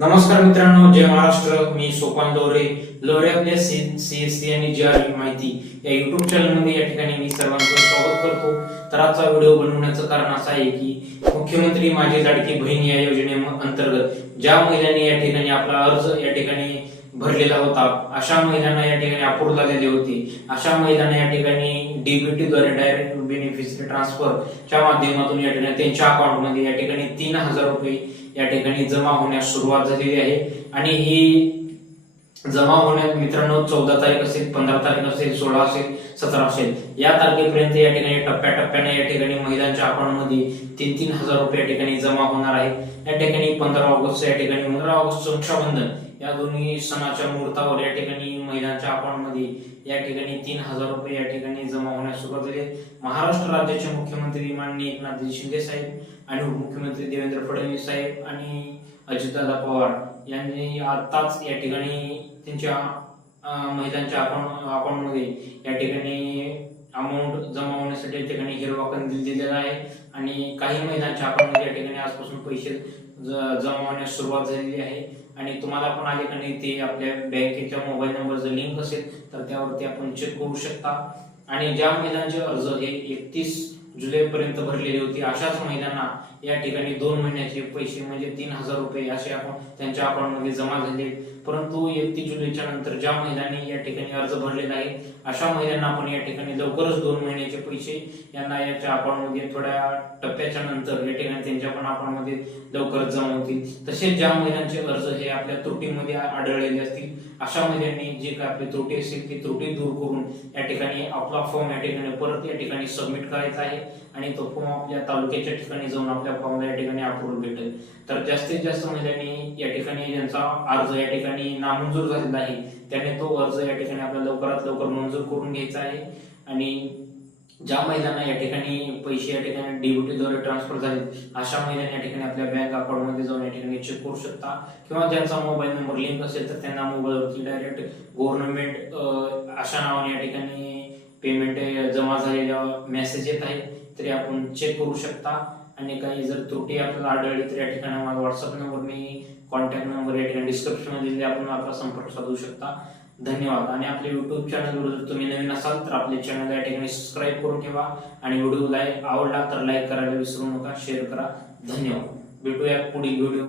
नमस्कार मित्रांनो जय महाराष्ट्र. मी सोपान लोरे लोरे आपल्या सीएससी आणि जी आर माहिती या युट्यूब चॅनलमध्ये या ठिकाणी मी सर्वांचं स्वागत करतो. तर आजचा व्हिडिओ बनवण्याचं कारण असं आहे की मुख्यमंत्री माझी लाडकी बहीण या योजने अंतर्गत ज्या महिलांनी या ठिकाणी आपला अर्ज या ठिकाणी भरलेला होता. अशा महिलांना या ठिकाणी अप्रूव्ह झालेली होती. अशा महिलांना या ठिकाणी डीबीटी द्वारे डायरेक्ट बेनिफिशरी ट्रान्सफरच्या माध्यमातून या ठिकाणी त्यांच्या अकाउंटमध्ये या ठिकाणी तीन हजार रुपये या ठिकाणी जमा होण्यास सुरुवात झालेली आहे. आणि ही जमा होण्यात मित्रांनो चौदा तारीख असेल पंधरा तारीख असेल सोळा असेल सतरा असेल या तारखेपर्यंत या ठिकाणी टप्प्याटप्प्याने या ठिकाणी महिलांच्या अकाउंटमध्ये तीन तीन हजार रुपये या ठिकाणी जमा होणार आहे. या ठिकाणी पंधरा ऑगस्ट या ठिकाणी पंधरा ऑगस्ट रक्षाबंधन या दोन्ही सणाच्या मुहूर्तावर या ठिकाणी महिलांच्या अकाउंटमध्ये या ठिकाणी तीन हजार रुपये या ठिकाणी जमा होण्यास सुरुवात झाली. महाराष्ट्र राज्याचे मुख्यमंत्री माननीय एकनाथ शिंदे साहेब आणि उपमुख्यमंत्री देवेंद्र फडणवीस साहेब आणि अजितदादा पवार यांनी आत्ताच या ठिकाणी त्यांच्या महिलांच्या अकाउंट अकाउंटमध्ये या ठिकाणी अमाऊंट जमा होण्यासाठी या ठिकाणी हिरवा कंदील दिलेला आहे आणि काही महिलांच्या अकाउंटमध्ये या ठिकाणी आजपासून पैसे जमा होण्यास सुरुवात झालेली आहे. आणि तुम्हाला पण आले का नाही ते आपल्या बँकेच्या मोबाईल नंबर जर लिंक असेल तर त्यावरती आपण चेक करू शकता. आणि ज्या महिलांचे अर्ज हे एकतीस जुलै पर्यंत भरलेले होते अशाच महिलांना या ठिकाणी दोन महिन्याचे पैसे म्हणजे तीन हजार रुपये असे आपण त्यांच्या अकाउंटमध्ये जमा झाले. परंतु एकतीस जुलैच्या नंतर ज्या महिलांनी या ठिकाणी अर्ज भरलेला आहे अशा महिलांना आपण या ठिकाणी लवकरच दोन महिन्याचे पैसे यांना याच्या अकाउंटमध्ये थोड्या टप्प्याच्या नंतर या ठिकाणी त्यांच्या पण अकाउंटमध्ये लवकरच जमा होतील. तसेच ज्या महिलांचे अर्ज हे आपल्या त्रुटीमध्ये आढळलेले असतील अशा महिलांनी जे काय आपली त्रुटी असेल ती त्रुटी दूर करून या ठिकाणी आपला फॉर्म या ठिकाणी परत या ठिकाणी सबमिट करायचा आहे आणि तो फॉर्म आपल्या तालुक्याच्या ठिकाणी जाऊन आपल्या फॉर्मला या ठिकाणी अप्रूव्हल भेटेल. तर जास्तीत जास्त महिलांनी या ठिकाणी ज्यांचा अर्ज या ठिकाणी नामंजूर झालेला आहे. त्याने तो अर्ज या ठिकाणी आपल्याला लवकरात लवकर मंजूर करून घ्यायचा आहे. आणि ज्या महिलांना या ठिकाणी पैसे या ठिकाणी डीबीटीद्वारे ट्रान्सफर झाले अशा महिलांनी या ठिकाणी आपल्या बँक अकाउंटमध्ये जाऊन या ठिकाणी चेक करू शकता. किंवा ज्यांचा मोबाईल नंबर लिंक असेल तर त्यांना मोबाईलवरती डायरेक्ट गव्हर्नमेंट अशा नावाने या ठिकाणी पेमेंट जमा झालेल्या मेसेज येत आहे तरी आपण चेक करू शकता. आणि काही जर त्रुटी आपल्याला आढळली तर या ठिकाणी माझा व्हॉट्सअप नंबर मी कॉन्टॅक्ट नंबर या ठिकाणी डिस्क्रिप्शनमध्ये दिले आपण आपला संपर्क साधू शकता. धन्यवाद. आणि आपल्या युट्यूब चॅनलवर जर तुम्ही नवीन असाल तर आपले चॅनल या ठिकाणी सबस्क्राईब करून ठेवा आणि व्हिडिओ लाईक आवडला तर लाईक करायला विसरू नका शेअर करा. धन्यवाद. भेटूया पुढील व्हिडिओ